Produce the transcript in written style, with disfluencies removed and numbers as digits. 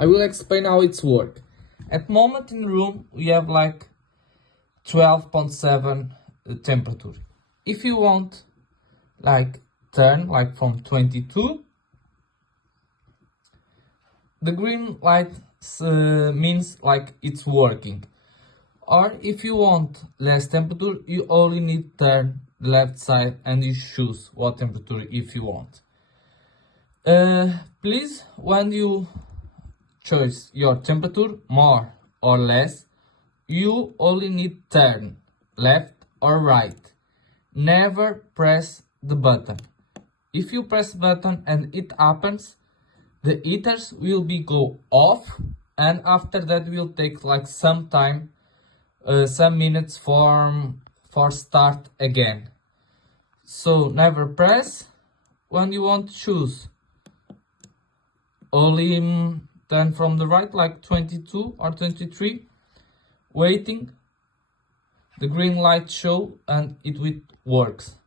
I will explain how it's work. At the moment in the room we have like 12.7 temperature. If you want like turn like from 22, the green light means like it's working. Or if you want less temperature, you only need turn left side and you choose what temperature if you want. Please, when you choose your temperature more or less, you only need turn left or right. Never press the button. If you press the button and it happens, the heaters will be go off, and after that will take like some time, some minutes for start again. So never press. When you want to choose, only turn from the right like 22 or 23, waiting the green light show and it will works.